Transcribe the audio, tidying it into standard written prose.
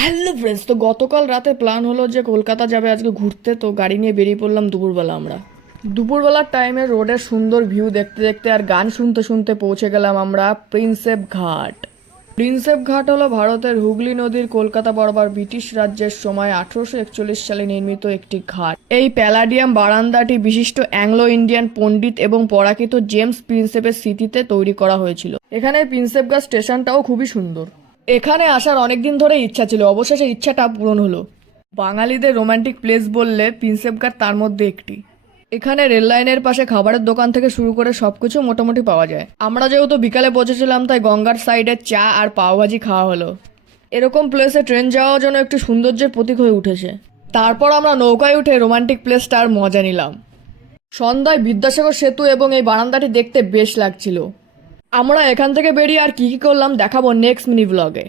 Hello friends, তো গতকাল রাতে প্ল্যান হলো যে কলকাতা যাবে আজকে ঘুরতে। তো গাড়ি নিয়ে বেরিয়ে পড়লাম দুপুরবেলা। আমরা দুপুরবেলার টাইমে রোডের সুন্দর ভিউ দেখতে দেখতে আর গান শুনতে শুনতে পৌঁছে গেলাম আমরা প্রিন্সেপ ঘাট। প্রিন্সেপ ঘাট হলো ভারতের হুগলি নদীর কলকাতা বরাবর ব্রিটিশ রাজ্যের সময় 1841 সালে নির্মিত একটি ঘাট। এই প্যালাডিয়াম বারান্দাটি বিশিষ্ট অ্যাংলো ইন্ডিয়ান পণ্ডিত এবং পরাকিত জেমস প্রিন্সেপের স্মৃতিতে তৈরি করা হয়েছিল। এখানে প্রিন্সেপঘাট স্টেশনটাও খুবই সুন্দর। এখানে আসার অনেকদিন ধরে ইচ্ছা ছিল, অবশেষে ইচ্ছাটা পূরণ হলো। বাঙালিদের রোমান্টিক প্লেস বললে প্রিন্সেপঘাট তার মধ্যে একটি। এখানে রেল লাইনের পাশে খাবারের দোকান থেকে শুরু করে সবকিছু মোটামুটি পাওয়া যায়। আমরা যেহেতু বিকালে পৌঁছেছিলাম তাই গঙ্গার সাইডে চা আর পাওভাজি খাওয়া হলো। এরকম প্লেসে ট্রেন যাওয়া যেন একটু সৌন্দর্যের প্রতীক হয়ে উঠেছে। তারপর আমরা নৌকায় উঠে রোমান্টিক প্লেসটার মজা নিলাম। সন্ধ্যায় বিদ্যাসাগর সেতু এবং এই বারান্দাটি দেখতে বেশ লাগছিল। আমরা এখান থেকে বেরিয়ে আর কি কি করলাম দেখাবো নেক্সট মিনি ব্লগে।